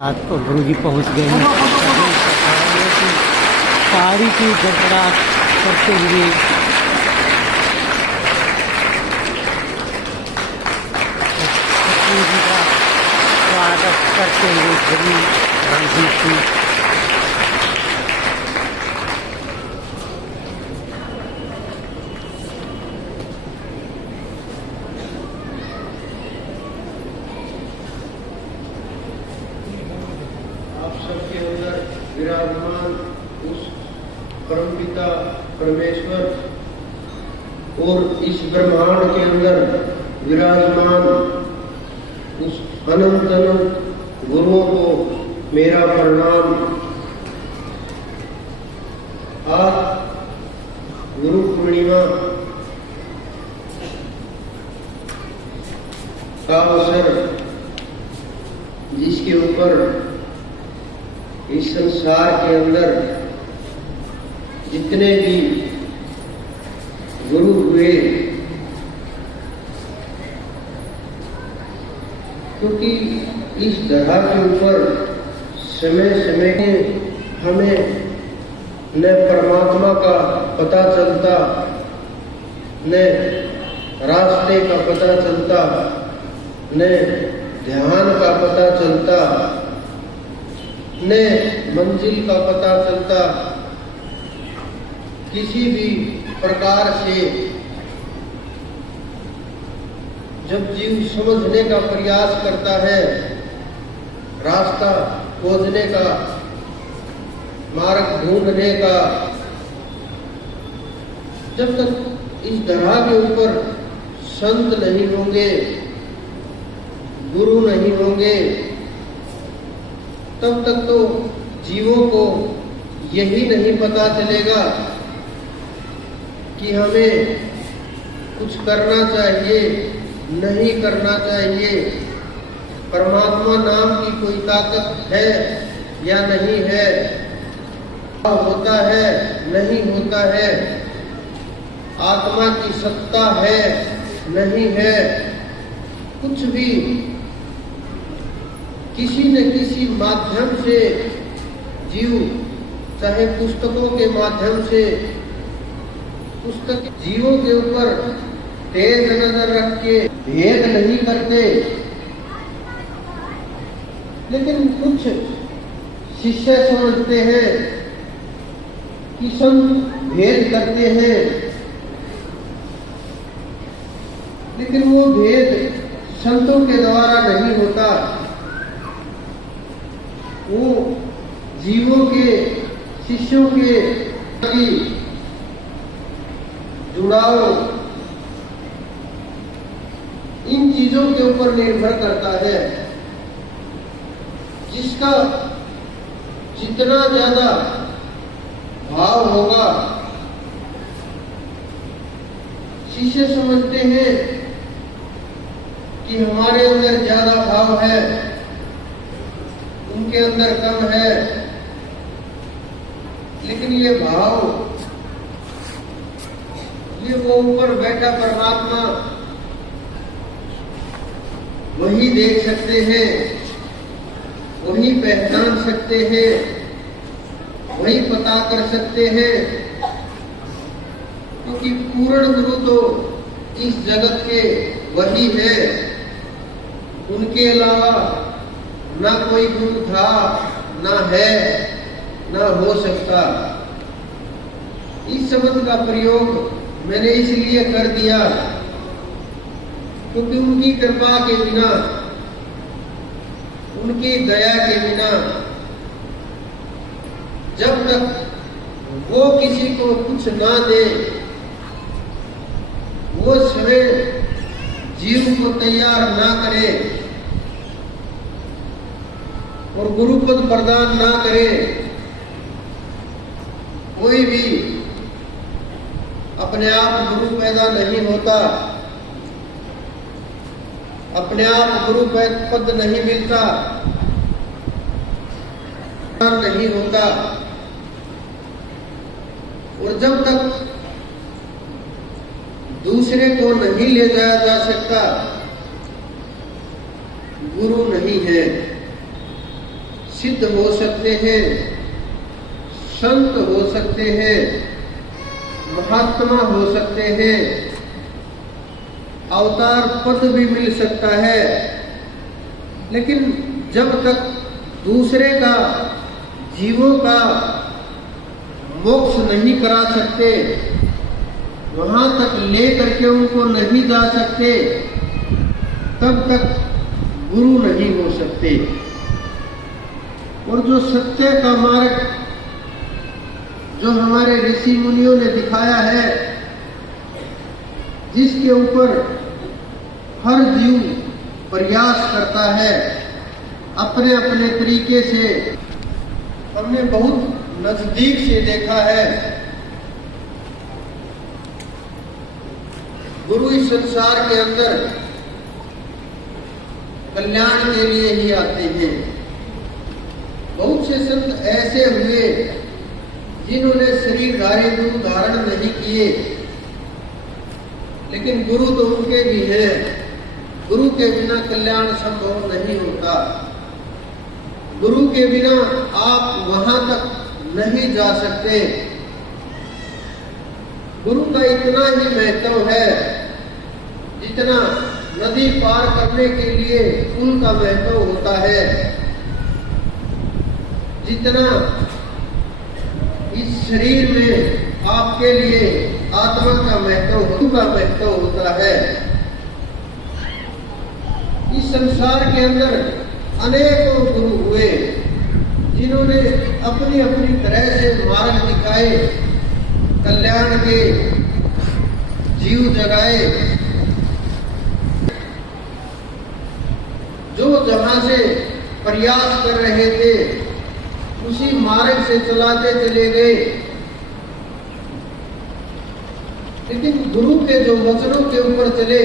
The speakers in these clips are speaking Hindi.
आज तो गुरु जी पहुँच गए हैं। पहाड़ी की गड़गड़ाहट करते हुए गुरु जी का स्वागत करते हुए सभी रणजीत सिंह सबके अंदर विराजमान उस परमपिता परमेश्वर और इस ब्रह्मांड के अंदर विराजमान उस अनंत अनंत गुरुओं को मेरा प्रणाम। आज गुरु पूर्णिमा का अवसर, जिसके ऊपर इस संसार के अंदर जितने भी गुरु हुए, क्योंकि इस धरा के ऊपर समय समय हमें न परमात्मा का पता चलता, न रास्ते का पता चलता, न ध्यान का पता चलता, न मंजिल का पता चलता। किसी भी प्रकार से जब जीव समझने का प्रयास करता है, रास्ता खोजने का, मार्ग ढूंढने का, जब तक इस धरा के ऊपर संत नहीं होंगे, गुरु नहीं होंगे, तब तक तो जीवों को यही नहीं पता चलेगा कि हमें कुछ करना चाहिए, नहीं करना चाहिए, परमात्मा नाम की कोई ताकत है या नहीं है, होता है नहीं होता है, आत्मा की सत्ता है नहीं है, कुछ भी किसी न किसी माध्यम से जीव, चाहे पुस्तकों के माध्यम से, पुस्तक जीवों के ऊपर तेज नजर रख के भेद नहीं करते, लेकिन कुछ शिष्य समझते हैं कि संत भेद करते हैं, लेकिन वो भेद संतों के द्वारा नहीं होता, वो जीवों के, शिष्यों के जुड़ाव इन चीजों के ऊपर निर्भर करता है। जिसका जितना ज्यादा भाव होगा, शिष्य समझते हैं कि हमारे अंदर ज्यादा भाव है, उनके अंदर कम है, लेकिन ये भाव, ये वो ऊपर बैठा परमात्मा वही देख सकते हैं, वही पहचान सकते हैं, वही पता कर सकते हैं, क्योंकि पूर्ण गुरु तो इस जगत के वही है, उनके अलावा ना कोई गुरु था, ना है, ना हो सकता। इस शब्द का प्रयोग मैंने इसलिए कर दिया क्योंकि उनकी कृपा के बिना, उनकी दया के बिना, जब तक वो किसी को कुछ ना दे, वो स्वयं जीव को तैयार ना करे और गुरुपद प्रदान ना करे, कोई भी अपने आप गुरु पैदा नहीं होता, अपने आप गुरु पद नहीं मिलता, नहीं होता। और जब तक दूसरे को नहीं ले जाया जा सकता, गुरु नहीं है। सिद्ध हो सकते हैं, संत हो सकते हैं, महात्मा हो सकते हैं, अवतार पद भी मिल सकता है, लेकिन जब तक दूसरे का, जीवों का मोक्ष नहीं करा सकते, वहां तक लेकर के उनको नहीं जा सकते, तब तक गुरु नहीं हो सकते। और जो सत्य का मार्ग जो हमारे ऋषि मुनियों ने दिखाया है, जिसके ऊपर हर जीव प्रयास करता है अपने अपने तरीके से, हमने बहुत नजदीक से देखा है। गुरु इस संसार के अंदर कल्याण के लिए ही आते हैं। बहुत से संत ऐसे हुए जिन्होंने शरीरधारी रूप धारण नहीं किए, लेकिन गुरु तो उनके भी हैं। गुरु के बिना कल्याण संभव नहीं होता। गुरु के बिना आप वहां तक नहीं जा सकते। गुरु का इतना ही महत्व है जितना नदी पार करने के लिए पुल का महत्व होता है, जितना इस शरीर में आपके लिए आत्मा का महत्व होता है। इस संसार के अंदर अनेकों गुरु हुए जिन्होंने अपनी अपनी तरह से मार्ग दिखाए, कल्याण के जीव जगाए। जो जहां से प्रयास कर रहे थे उसी मार्ग से चलाते चले गए, लेकिन गुरु के जो वचनों के ऊपर चले,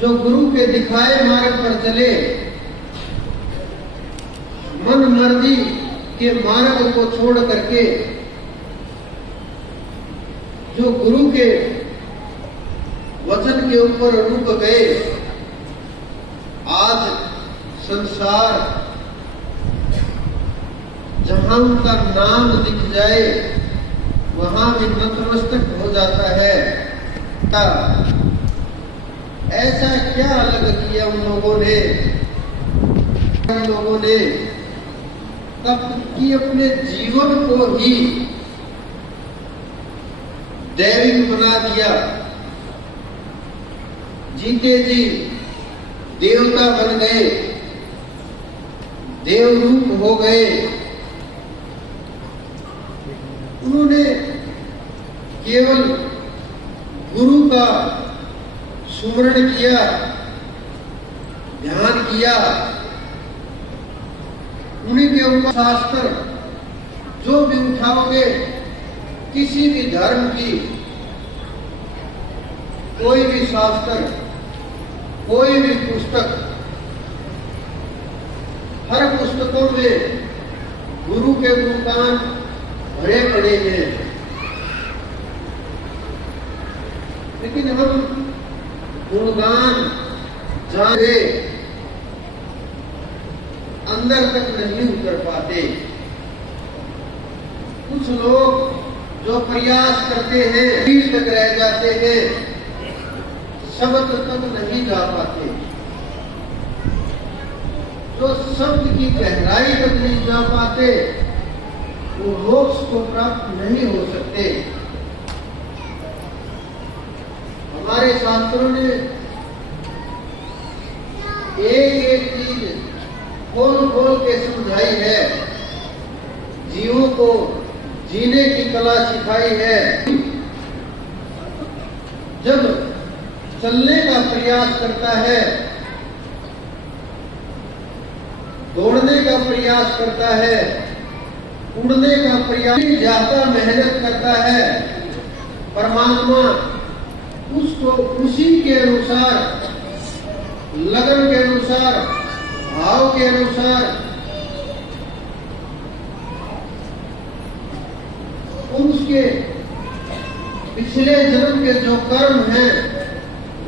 जो गुरु के दिखाए मार्ग पर चले, मन मर्जी के मार्ग को छोड़ करके जो गुरु के वचन के ऊपर रुक गए, आज संसार जहां उनका नाम दिख जाए वहां भी नतमस्तक हो जाता है। ऐसा क्या अलग किया उन लोगों ने तब कि अपने जीवन को ही दैविक बना दिया। जीते जी देवता बन गए, देव रूप हो गए। उन्होंने केवल गुरु का सुमरण किया, ध्यान किया। उन्हीं के ऊपर शास्त्र जो भी उठाओगे, किसी भी धर्म की कोई भी शास्त्र, कोई भी पुस्तक, हर पुस्तकों में गुरु के गुणगान भरे पड़े हैं। लेकिन हम गुणगान जाने अंदर तक नहीं उतर पाते। कुछ लोग जो प्रयास करते हैं बीच तक रह जाते हैं, शब्द तक नहीं जा पाते। जो शब्द की गहराई तक नहीं जा पाते, वो मोक्ष को प्राप्त नहीं हो सकते। हमारे शास्त्रों ने एक एक चीज खोल खोल के समझाई है, जीवों को जीने की कला सिखाई है। जब चलने का प्रयास करता है, दौड़ने का प्रयास करता है, उड़ने का प्रयास, ज्यादा मेहनत करता है, परमात्मा उसको उसी के अनुसार, लगन के अनुसार, भाव के अनुसार उसके पिछले जन्म के जो कर्म हैं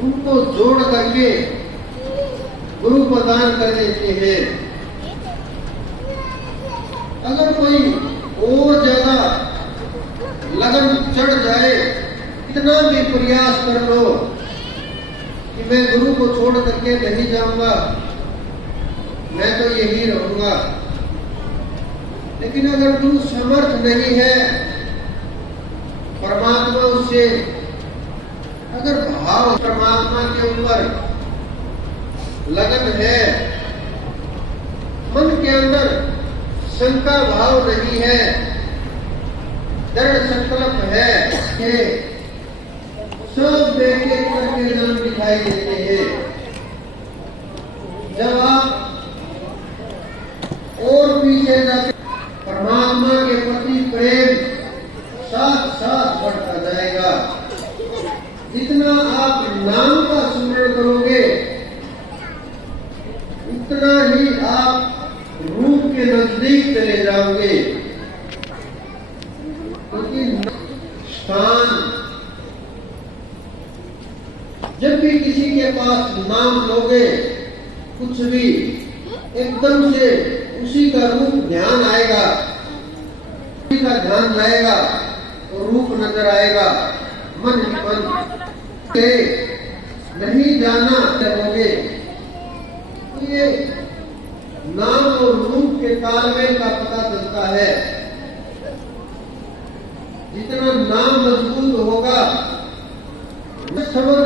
उनको जोड़ करके गुरु प्रदान कर देते हैं। अगर कोई और ज्यादा लगन चढ़ जाए, इतना भी प्रयास कर लो कि मैं गुरु को छोड़ करके नहीं जाऊंगा, मैं तो यही रहूंगा, लेकिन अगर तू समर्थ नहीं है, परमात्मा उससे अगर भाव परमात्मा के ऊपर लगन है, मन के अंदर शंका भाव नहीं है, दृढ़ संकल्प है कि सब एक एक करके नाम दिखाई देते हैं। जब आप और पीछे जाते, परमात्मा के प्रति प्रेम साथ साथ बढ़ता जाएगा। जितना आप नाम का स्मरण करोगे, उतना ही आप रूप के नजदीक चले जाओगे, क्योंकि स्थान, जब भी किसी के पास नाम लोगे, कुछ भी एकदम से उसी का रूप ध्यान आएगा, उसी का ध्यान लाएगा तो रूप नजर आएगा। मन ही मन से नहीं जाना चाहोगे, तो ये नाम और रूप के तालमेल का पता चलता है। जितना नाम मजबूत होगा, शब्द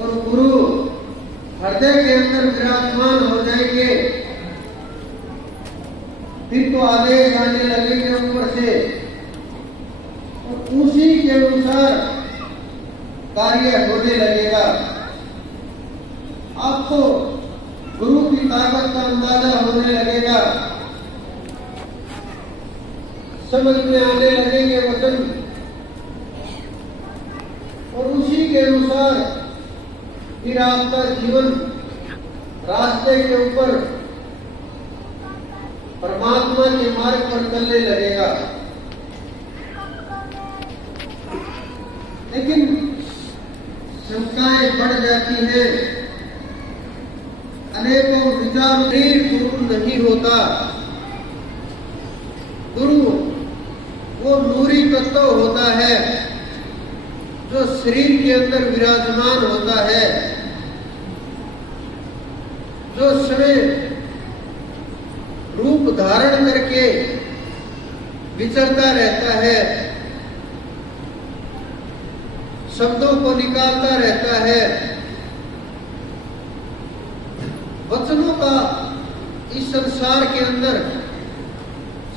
और गुरु हृदय के अंदर विराजमान हो जाएंगे, फिर तो आदेश आने लगेंगे ऊपर से, और उसी के अनुसार कार्य होने लगेगा। आपको गुरु की ताकत का अंदाजा होने लगेगा, समझ में आने लगेंगे वचन, और उसी के अनुसार फिर आपका जीवन रास्ते के ऊपर परमात्मा के मार्ग पर चलने लगेगा। लेकिन शंकाएं बढ़ जाती हैं, अनेकों विचार, गुरु नहीं होता। गुरु वो नूरी तत्व होता है जो शरीर के अंदर विराजमान होता है, जो स्वयं रूप धारण करके विचरता रहता है, शब्दों को निकालता रहता है। वचनों का इस संसार के अंदर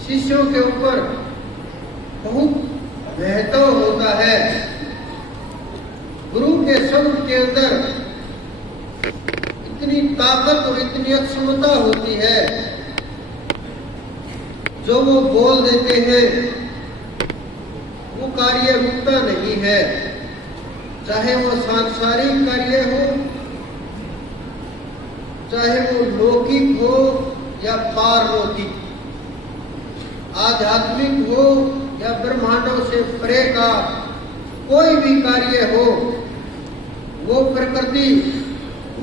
शिष्यों के ऊपर बहुत महत्व होता है। गुरु के शब्द के अंदर इतनी ताकत और इतनी क्षमता होती है, जो वो बोल देते हैं वो कार्य रुकता नहीं है, चाहे वो सांसारिक कार्य हो, चाहे वो लौकिक हो या पारलौकिक, आध्यात्मिक हो या ब्रह्मांडों से परे का कोई भी कार्य हो, वो प्रकृति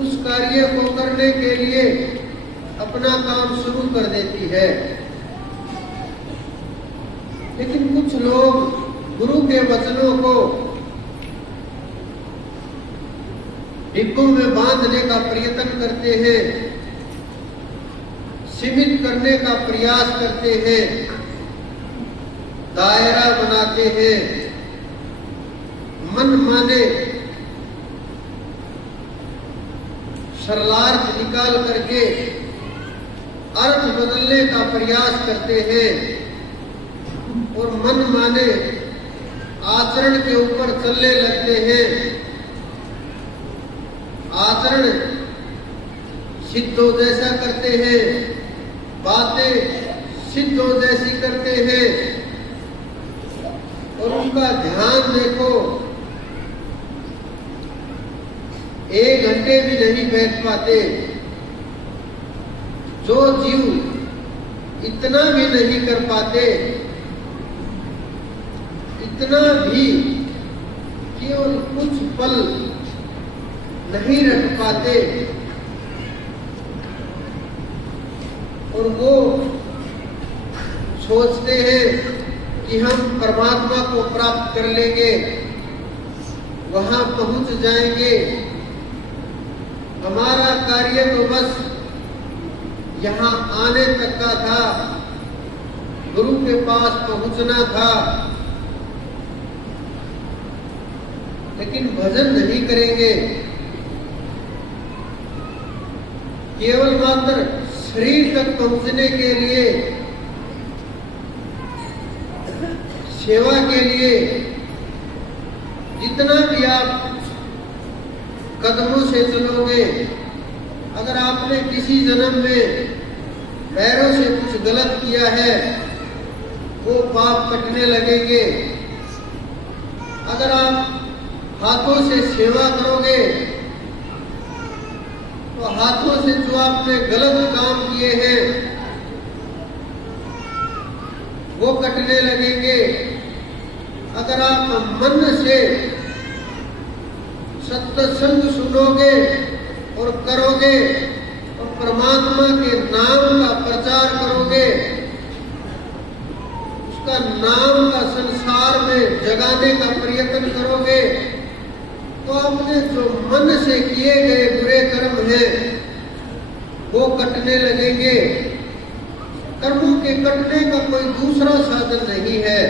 उस कार्य को करने के लिए अपना काम शुरू कर देती है। लेकिन कुछ लोग गुरु के वचनों को डिब्बों में बांधने का प्रयत्न करते हैं, सीमित करने का प्रयास करते हैं, दायरा बनाते हैं, मन माने सरलार्थ निकाल करके अर्थ बदलने का प्रयास करते हैं, और मन माने आचरण के ऊपर चलने लगते हैं। आचरण सिद्धों जैसा करते हैं, बातें सिद्धों जैसी करते हैं, और उनका ध्यान देखो 1 घंटे भी नहीं बैठ पाते। जो जीव इतना भी नहीं कर पाते, इतना भी केवल कुछ पल नहीं रख पाते, और वो सोचते हैं कि हम परमात्मा को प्राप्त कर लेंगे, वहां पहुंच जाएंगे, हमारा कार्य तो बस यहाँ आने तक का था, गुरु के पास पहुंचना था, लेकिन भजन नहीं करेंगे, केवल मात्र शरीर तक पहुंचने के लिए, सेवा के लिए जितना भी आप कदमों से चलोगे, अगर आपने किसी जन्म में पैरों से कुछ गलत किया है, वो पाप कटने लगेंगे। अगर आप हाथों से सेवा करोगे, तो हाथों से जो आपने गलत काम किए हैं वो कटने लगेंगे। अगर आप मन से सत्संग सुनोगे और करोगे और परमात्मा के नाम का प्रचार करोगे, उसका नाम का संसार में जगाने का प्रयत्न करोगे, तो आपने जो मन से किए गए बुरे कर्म हैं वो कटने लगेंगे। कर्मों के कटने का कोई दूसरा साधन नहीं है।